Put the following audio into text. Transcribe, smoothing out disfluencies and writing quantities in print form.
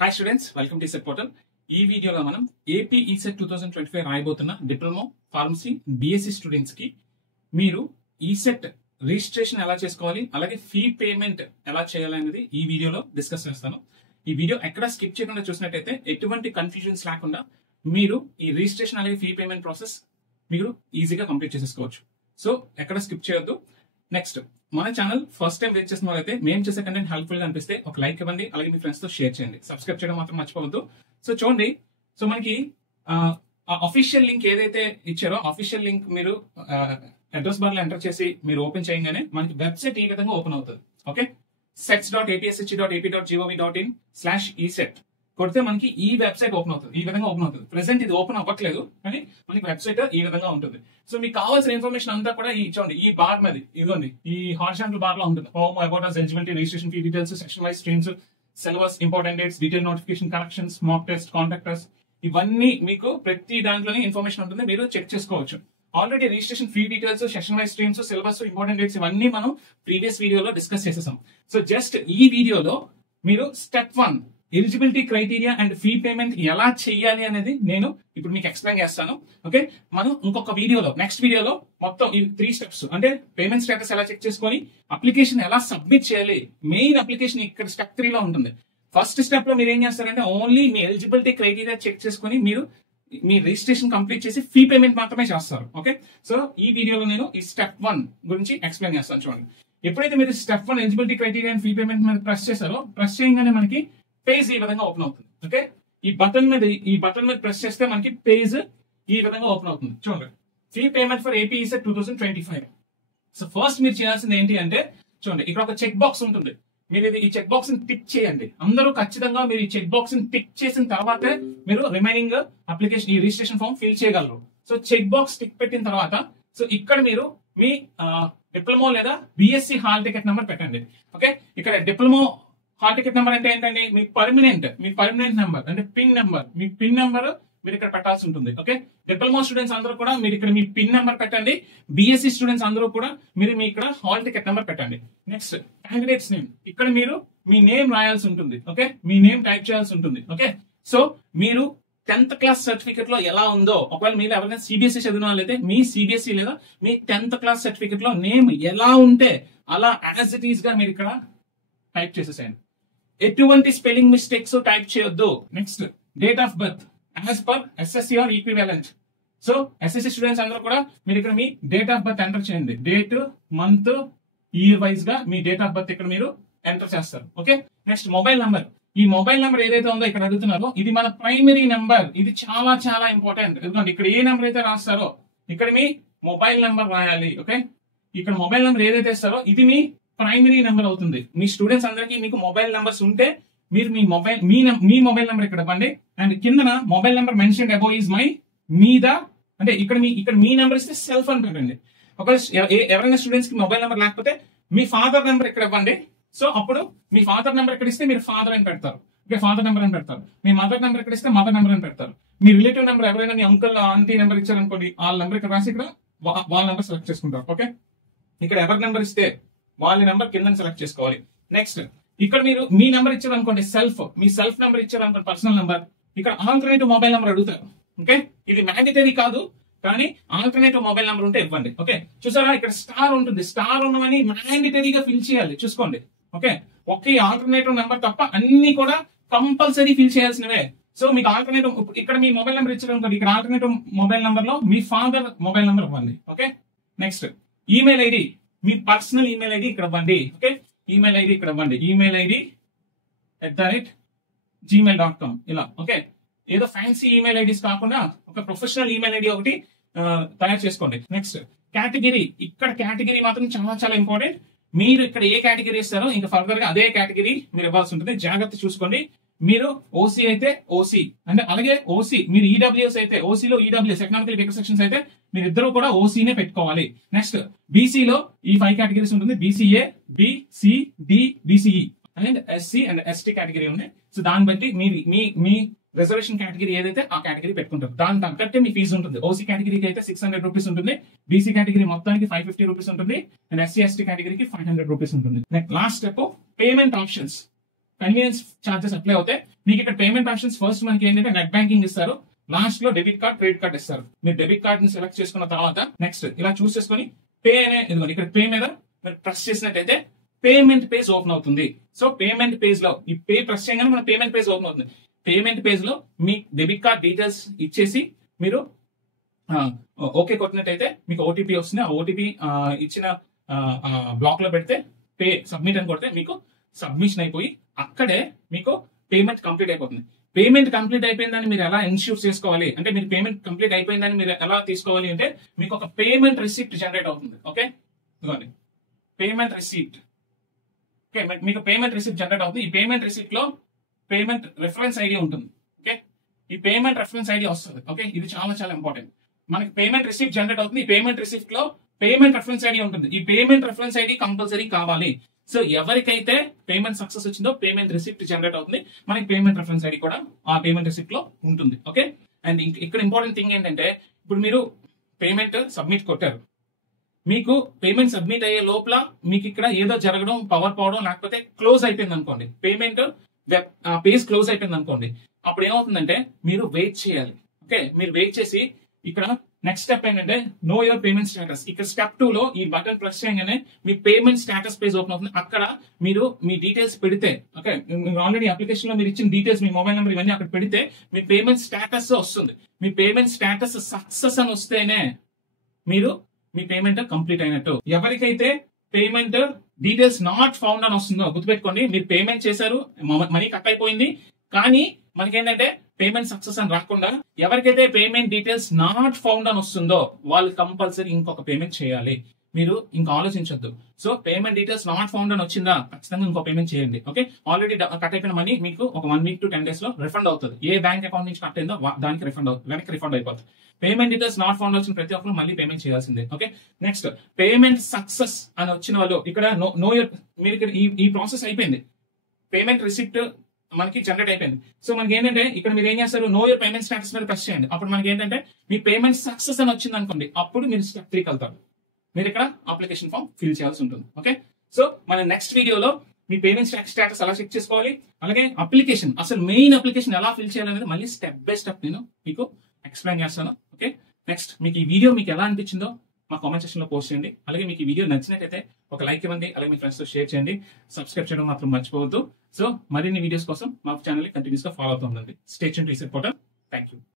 Hi students, welcome to ECET portal. ఈ వీడియోలో మనం ఏపీ ఈసెట్ 2025 రాయబోతున్న డిప్లొమా ఫార్మసీ బీఎస్సీ స్టూడెంట్స్ కి మీరు ఈసెట్ రిజిస్ట్రేషన్ ఎలా చేసుకోవాలి, అలాగే ఫీ పేమెంట్ ఎలా చేయాలి అనేది ఈ వీడియోలో డిస్కస్ చేస్తాను. ఈ వీడియో ఎక్కడ స్కిప్ చేయకుండా చూసినట్టయితే ఎటువంటి కన్ఫ్యూజన్స్ లేకుండా మీరు ఈ రిజిస్ట్రేషన్ అలాగే ఫీ పేమెంట్ ప్రాసెస్ మీరు ఈజీగా కంప్లీట్ చేసేసుకోవచ్చు. సో ఎక్కడ స్కిప్ చేయొద్దు. నెక్స్ట్, మన ఛానల్ ఫస్ట్ టైం విజిట్ చేసిన వాళ్ళైతే మేము చేసే కంటెంట్ హెల్ప్ఫుల్ గా అనిపిస్తే ఒక లైక్ ఇవ్వండి, అలాగే మీ ఫ్రెండ్స్ తో షేర్ చేయండి. సబ్స్క్రైబ్ చేయడం మాత్రం మర్చిపోవద్దు. సో చూడండి, సో మనకి అఫీషియల్ లింక్ ఏదైతే ఇచ్చారో అఫీషియల్ లింక్ మీరు అడ్రస్ బార్ లో ఎంటర్ చేసి మీరు ఓపెన్ చేయగానే మనకి వెబ్సైట్ ఈ విధంగా ఓపెన్ అవుతుంది. ఓకే, sets.apshe.ap.gov.in/eset కొడితే మనకి ఈ వెబ్సైట్ ఓపెన్ అవుతుంది. ఈ విధంగా ఓపెన్ అవుతుంది. ప్రెసెంట్ ఇది ఓపెన్ అవ్వట్లేదు, కానీ మనకి వెబ్సైట్ ఈ విధంగా ఉంటుంది. సో మీకు కావాల్సిన ఇన్ఫర్మేషన్ అంతా కూడా చూడండి, ఈ బార్ మీద ఇదిగోండి, ఈ హారిజాంటల్ బార్ లో ఉంటుంది. Home, about us, eligibility, registration fee details, section wise streams, syllabus, important dates, detail notification, corrections, mock test, contractors, ఇవన్నీ మీకు ప్రతి దాంట్లోనే ఇన్ఫర్మేషన్ ఉంటుంది. మీరు చెక్ చేసుకోవచ్చు. Already registration fee details, section wise streams, syllabus, important dates ఇవన్నీ మనం previous వీడియోలో డిస్కస్ చేసేసాం. సో జస్ట్ ఈ వీడియోలో మీరు step 1 eligibility criteria and fee payment ఎలా చేయాలి అనేది నేను ఇప్పుడు మీకు ఎక్స్ప్లెయిన్ చేస్తాను. ఓకే, మనం ఇంకొక వీడియోలో, నెక్స్ట్ వీడియోలో మొత్తం ఈ 3 స్టెప్స్, అంటే పేమెంట్ స్టేటస్ ఎలా చెక్ చేసుకొని అప్లికేషన్ ఎలా సబ్మిట్ చేయాలి, మెయిన్ అప్లికేషన్ ఇక్కడ స్టెప్ 3 లో ఉంటుంది. ఫస్ట్ స్టెప్ లో మీరు ఏం చేస్తారంటే ఓన్లీ మీ ఎలిజిబిలిటీ క్రైటీరియా చెక్ చేసుకొని మీరు మీ రిజిస్ట్రేషన్ కంప్లీట్ చేసి ఫీ పేమెంట్ మాత్రమే చేస్తారు. ఓకే, సో ఈ వీడియోలో నేను ఈ స్టెప్ 1 గురించి ఎక్స్ప్లెయిన్ చేస్తాను. చూడండి, ఎప్పుడైతే మీరు step 1 eligibility criteria and fee payment మీద ప్రెస్ చేస్తారో, ప్రెస్ చేయగానే మనకి పేజ్ ఈ విధంగా ఓపెన్ అవుతుంది. ఓకే, ఈ బటన్ మీద ప్రెస్ చేస్తే మనకి పేజ్ ఈ విధంగా ఓపెన్ అవుతుంది. చూడండి, fee payment for AP ECET 2025. So first మీరు చేయాల్సింది ఏంటి అంటే, చూడండి ఇక్కడ ఒక చెక్ బాక్స్ ఉంటుంది. మీరు ఈ చెక్ బాక్స్ ని టిక్ చేయండి. అందరూ ఖచ్చితంగా మీరు ఈ చెక్ బాక్స్ ని టిక్ చేసిన తర్వాతే మీరు రిమైనింగ్ అప్లికేషన్, ఈ రిజిస్ట్రేషన్ ఫామ్ ఫిల్ చేయగలరు. సో చెక్ బాక్స్ టిక్ పెట్టిన తర్వాత, సో ఇక్కడ మీరు మీ డిప్లొమా లేదా బిఎస్సి హాల్ టికెట్ నెంబర్ పెట్టండి. ఓకే, ఇక్కడ డిప్లొమా హాల్ టికెట్ నెంబర్ అంటే ఏంటండి, మీ పర్మనెంట్ నెంబర్ అంటే పిన్ నెంబర్, మీ పిన్ నెంబర్ మీరు ఇక్కడ పెట్టాల్సి ఉంటుంది. ఓకే, డిప్లొమా స్టూడెంట్స్ అందరూ కూడా మీరు ఇక్కడ మీ పిన్ నెంబర్ పెట్టండి. బిఎస్సి స్టూడెంట్స్ అందరూ కూడా మీరు మీ ఇక్కడ హాల్ టికెట్ నెంబర్ పెట్టండి. నెక్స్ట్, క్యాండిడేట్స్ నేమ్, ఇక్కడ మీరు మీ నేమ్ రాయాల్సి ఉంటుంది. ఓకే, మీ నేమ్ టైప్ చేయాల్సి ఉంటుంది. ఓకే, సో మీరు 10th క్లాస్ సర్టిఫికెట్ లో ఎలా ఉందో, ఒకవేళ మీరు ఎవరైనా సిబిఎస్ఈ చదివిన వాళ్ళైతే మీ సిబిఎస్ఈ లేదా మీ 10th క్లాస్ సర్టిఫికెట్ లో నేమ్ ఎలా ఉంటే అలా యాజ్ ఇట్ ఈస్ గా మీరు ఇక్కడ టైప్ చేసేసేయండి. ఎటువంటి స్పెల్లింగ్ మిస్టేక్స్ టైప్ చేయొద్దు. Next, date of birth as per SSC or equivalent. So SSC students అందరూ కూడా మీరు ఇక్కడ మీ డేట్ ఆఫ్ బర్త్ ఎంటర్ చేయండి. డేట్, మంత్, ఇయర్ వైజ్ గా మీ డేట్ ఆఫ్ బర్త్ ఇక్కడ మీరు ఎంటర్ చేస్తారు. Okay, next mobile number. ఈ మొబైల్ నెంబర్ ఏదైతే ఉందో ఇక్కడ అడుగుతున్నారో ఇది మన ప్రైమరీ నెంబర్. ఇది చాలా చాలా ఇంపార్టెంట్. ఎందుకంటే ఇక్కడ ఏ నెంబర్ అయితే రాస్తారో ఇక్కడ మీ మొబైల్ నెంబర్ రాయాలి. ఓకే, ఇక్కడ మొబైల్ నెంబర్ ఏదైతే ఇస్తారో ఇది మీ ప్రైమరీ నెంబర్ అవుతుంది. మీ స్టూడెంట్స్ అందరికీ మీకు మొబైల్ నెంబర్స్ ఉంటే మీరు మీ మొబైల్ నెంబర్ ఇక్కడ ఇవ్వండి. అండ్ కిందన mobile number mention above is my మీద, అంటే ఇక్కడ మీ నెంబర్ ఇస్తే సెల్ఫ్ అని పెట్టండి. ఒకవేళ ఎవరైనా స్టూడెంట్స్ కి మొబైల్ నెంబర్ లేకపోతే మీ ఫాదర్ నెంబర్ ఇక్కడ ఇవ్వండి. సో అప్పుడు మీ ఫాదర్ నెంబర్ ఇక్కడ ఇస్తే మీరు ఫాదర్ అని పెడతారు. ఓకే, ఫాదర్ నెంబర్ అని పెడతారు. మీ మదర్ నెంబర్ ఇక్కడ ఇస్తే మదర్ నెంబర్ అని పెడతారు. మీ రిలేటివ్ నెంబర్ ఎవరైనా మీ అంకుల్, ఆంటీ నెంబర్ ఇచ్చారనుకోండి, వాళ్ళ నెంబర్ ఇక్కడ రాసి ఇక్కడ వాళ్ళ నెంబర్ సెలెక్ట్ చేసుకుంటారు. ఓకే, ఇక్కడ ఎవరి నెంబర్ ఇస్తే వాళ్ళ నెంబర్ కింద సెలెక్ట్ చేసుకోవాలి. నెక్స్ట్, ఇక్కడ మీరు మీ నెంబర్ ఇచ్చారనుకోండి, మీ సెల్ఫ్ నెంబర్ ఇచ్చారనుకోండి, పర్సనల్ నెంబర్, ఇక్కడ ఆల్టర్నేటివ్ మొబైల్ నెంబర్ అడుగుతారు. ఓకే, ఇది మ్యాండేటరీ కాదు, కానీ ఆల్టర్నేటివ్ మొబైల్ నెంబర్ ఉంటే ఇవ్వండి. ఓకే, చూసారా ఇక్కడ స్టార్ ఉంటుంది. స్టార్ ఉన్నవని మ్యాండేటరీగా ఫిల్ చేయాలి. చూసుకోండి. ఓకే, ఒకే ఆల్టర్నేటివ్ నెంబర్ తప్ప అన్ని కూడా కంపల్సరీ ఫిల్ చేయాల్సినవే. సో మీకు ఆల్టర్నేటివ్, ఇక్కడ మీ మొబైల్ నెంబర్ ఇచ్చారనుకోండి, ఇక్కడ ఆల్టర్నేటివ్ మొబైల్ నెంబర్ లో మీ ఫాదర్ మొబైల్ నెంబర్ ఇవ్వండి. ఓకే, నెక్స్ట్ ఈమెయిల్ ఐడి, మీ పర్సనల్ ఈమెయిల్ ఐడి ఇక్కడ ఇవ్వండి. ఓకే, ఈమెయిల్ ఐడి ఇక్కడ ఇవ్వండి. ఈమెయిల్ ఐడి @gmail.com ఇలా. ఓకే, ఏదో ఫ్యాన్సీ ఈమెయిల్ ఐడీస్ కాకుండా ఒక ప్రొఫెషనల్ ఈమెయిల్ ఐడి ఒకటి తయారు చేసుకోండి. Next, category. ఇక్కడ కేటగిరీ మాత్రం చాలా చాలా ఇంపార్టెంట్. మీరు ఇక్కడ ఏ కేటగిరీ ఇస్తారో ఇంకా ఫర్దర్ గా అదే కేటగిరీ మీరు ఇవ్వాల్సి ఉంటుంది. జాగ్రత్త చూసుకోండి. మీరు ఓసీ అయితే ఓసీ, అంటే అలాగే ఓసీ మీరు ఈడబ్ల్యూఎస్ అయితే ఓసీలో ఈడబ్ల్యూఎస్ ఎకనామికల్ వీకర్ సెక్షన్స్ అయితే మీరు ఇద్దరు కూడా ఓసీనే పెట్టుకోవాలి. నెక్స్ట్, బీసీలో ఈ 5 కేటగిరీస్ ఉంటుంది. BCA, BC, D, BCE and SC and ST category ఉన్నాయి. సో దాన్ని బట్టి మీ రిజర్వేషన్ కేటగిరీ ఏదైతే ఆ కేటగిరీ పెట్టుకుంటారు. దాని తగ్గట్టే మీ ఫీజు ఉంటుంది. ఓసీ కేటగిరీకి అయితే 600 రూపీస్ ఉంటుంది. బీసీ కేటగిరీ మొత్తానికి 550 రూపీస్ ఉంటుంది. అండ్ ఎస్సీ ఎస్టీ కేటగిరీకి 500 రూపీస్ ఉంటుంది. Last step, payment options. Convenience charges apply అవుతాయి. మీకు ఇక్కడ పేమెంట్ ఆప్షన్స్ ఫస్ట్ మనకి ఏంటంటే నెట్ బ్యాంకింగ్ ఇస్తారు, లాస్ట్ లో డెబిట్ కార్డ్, క్రెడిట్ కార్డ్ ఇస్తారు. మీరు డెబిట్ కార్డ్ ని సెలెక్ట్ చేసుకున్న తర్వాత నెక్స్ట్ ఇలా చూస్ చేసుకుని పే అనే ఇదిగోండి ఇక్కడ పే మీద మీరు ప్రెస్ చేసినట్టయితే పేమెంట్ పేజ్ ఓపెన్ అవుతుంది. సో పేమెంట్ పేజ్ లో ఈ పే ప్రెస్ చేయగానే మన పేమెంట్ పేజ్ ఓపెన్ అవుతుంది. పేమెంట్ పేజ్ లో మీ డెబిట్ కార్డ్ డీటెయిల్స్ ఇచ్చేసి మీరు ఓకే కొట్టినట్టయితే మీకు ఓటీపీ వస్తుంది. ఆ ఓటీపీ ఇచ్చిన బ్లాక్ లో పెడితే పే సబ్మిట్ అని కొడితే మీకు సబ్మిషన్ అయిపోయి అక్కడే మీకు పేమెంట్ కంప్లీట్ అయిపోతుంది. పేమెంట్ కంప్లీట్ అయిపోయిందని మీరు ఎలా ఇన్ష్యూర్ చేసుకోవాలి అంటే మీరు పేమెంట్ కంప్లీట్ అయిపోయిందని మీరు ఎలా తీసుకోవాలి అంటే మీకు ఒక పేమెంట్ రిసిప్ట్ జనరేట్ అవుతుంది. ఓకే ఇదిగోండి పేమెంట్ రిసిప్ట్. ఓకే మీకు పేమెంట్ రిసిప్ట్ జనరేట్ అవుతుంది. ఈ పేమెంట్ రిసిప్ట్ లో పేమెంట్ రెఫరెన్స్ ఐడి ఉంటుంది. ఓకే ఈ పేమెంట్ రెఫరెన్స్ ఐడి వస్తుంది. ఓకే ఇది చాలా చాలా ఇంపార్టెంట్. మనకి పేమెంట్ రిసిప్ట్ జనరేట్ అవుతుంది. ఈ పేమెంట్ రిసిప్ట్ లో పేమెంట్ రెఫరెన్స్ ఐడి ఉంటుంది. ఈ పేమెంట్ రెఫరెన్స్ ఐడి కంపల్సరీ కావాలి. సో ఎవరికైతే పేమెంట్ సక్సెస్ వచ్చిందో పేమెంట్ రిసిప్ట్ జనరేట్ అవుతుంది. మనకి పేమెంట్ రెఫరెన్స్ ఐడి కూడా ఆ పేమెంట్ రిసిప్ట్ లో ఉంటుంది. ఓకే అండ్ ఇక్కడ ఇంపార్టెంట్ థింగ్ ఏంటంటే ఇప్పుడు మీరు పేమెంట్ సబ్మిట్ కొట్టారు, మీకు పేమెంట్ సబ్మిట్ అయ్యే లోపల మీకు ఇక్కడ ఏదో జరగడం, పవర్ పోవడం, లేకపోతే క్లోజ్ అయిపోయింది అనుకోండి, పేమెంట్ పేజ్ క్లోజ్ అయిపోయింది అనుకోండి, అప్పుడు ఏమవుతుందంటే మీరు వెయిట్ చేయాలి. ఓకే మీరు వెయిట్ చేసి ఇక్కడ నెక్స్ట్ స్టెప్ ఏంటంటే నో యువర్ పేమెంట్ స్టేటస్. ఇక్కడ స్టెప్ 2 లో ఈ బటన్ ప్రెస్ చేయగానే మీ పేమెంట్ స్టేటస్ పేజ్ ఓపెన్ అవుతుంది. అక్కడ మీరు మీ డీటెయిల్స్ పెడితే, ఓకే ఆల్రెడీ అప్లికేషన్ లో మీరు ఇచ్చిన డీటెయిల్స్, మీ మొబైల్ నెంబర్ ఇవన్నీ అక్కడ పెడితే మీ పేమెంట్ స్టేటస్ వస్తుంది. మీ పేమెంట్ స్టేటస్ సక్సెస్ అని వస్తేనే మీరు మీ పేమెంట్ కంప్లీట్ అయినట్టు. ఎవరికైతే పేమెంట్ డీటెయిల్స్ నాట్ ఫౌండ్ అని వస్తుందో గుర్తుపెట్టుకోండి, మీరు పేమెంట్ చేశారు, మనీ కట్ అయిపోయింది, కానీ మనకేంటంటే పేమెంట్ సక్సెస్ అని రాకుండా ఎవరికైతే పేమెంట్ డీటెయిల్స్ నాట్ ఫౌండ్ అని వస్తుందో వాళ్ళు కంపల్సరీ ఇంకొక పేమెంట్ చేయాలి. మీరు ఇంకా ఆలోచించొద్దు. So payment details not found అని వచ్చిందా ఖచ్చితంగా ఇంకో పేమెంట్ చేయండి. ఓకే ఆల్రెడీ కట్ అయిపోయిన మనీ మీకు ఒక 1 week to 10 days లో రిఫండ్ అవుతుంది. ఏ బ్యాంక్ అకౌంట్ నుంచి కట్ అయిందో దానికి వెనక్కి రిఫండ్ అయిపోతుంది. పేమెంట్ డీటెయిల్స్ నాట్ ఫౌండ్ వచ్చిన ప్రతి ఒక్కరు మళ్ళీ పేమెంట్ చేయాల్సిందే. ఓకే నెక్స్ట్ పేమెంట్ సక్సెస్ అని వచ్చిన వాళ్ళు ఇక్కడ నో యువర్, మీరు ఇక్కడ ఈ ప్రాసెస్ అయిపోయింది, పేమెంట్ రిసిప్ట్ మనకి జనరేట్ అయిపోయింది. సో మనకి ఏంటంటే ఇక్కడ మీరు ఏం చేస్తారు, నో యువర్ పేమెంట్ స్టేటస్ మీద ప్రెస్ చేయండి. అప్పుడు మనకి ఏంటంటే మీ పేమెంట్ సక్సెస్ అని వచ్చింది అనుకోండి, అప్పుడు మీరు స్టెప్ 3కి వెళ్తారు. మీరు ఇక్కడ అప్లికేషన్ ఫామ్ ఫిల్ చేయాల్సి ఉంటుంది. ఓకే సో మన నెక్స్ట్ వీడియోలో మీ పేమెంట్ స్టేటస్ ఎలా చెక్ చేసుకోవాలి, అలాగే అప్లికేషన్ అసలు మెయిన్ అప్లికేషన్ ఎలా ఫిల్ చేయాలనేది మళ్ళీ స్టెప్ బై స్టెప్ నేను మీకు ఎక్స్ప్లెయిన్ చేస్తాను. ఓకే నెక్స్ట్ మీకు ఈ వీడియో మీకు ఎలా అనిపించిందో మా కామెంట్ సెక్షన్ లో పోస్ట్ చేయండి. అలాగే మీకు ఈ వీడియో నచ్చినట్లయితే ఒక లైక్ ఇవ్వండి, అలాగే మీ ఫ్రెండ్స్ తో షేర్ చేయండి, సబ్స్క్రైబ్ చేయడం మాత్రం మర్చిపోవద్దు. సో మరిన్ని వీడియోస్ కోసం మా ఛానల్ కంటిన్యూస్ గా ఫాలో అవుతూ ఉండండి. Stay tuned to reset portal. Thank you.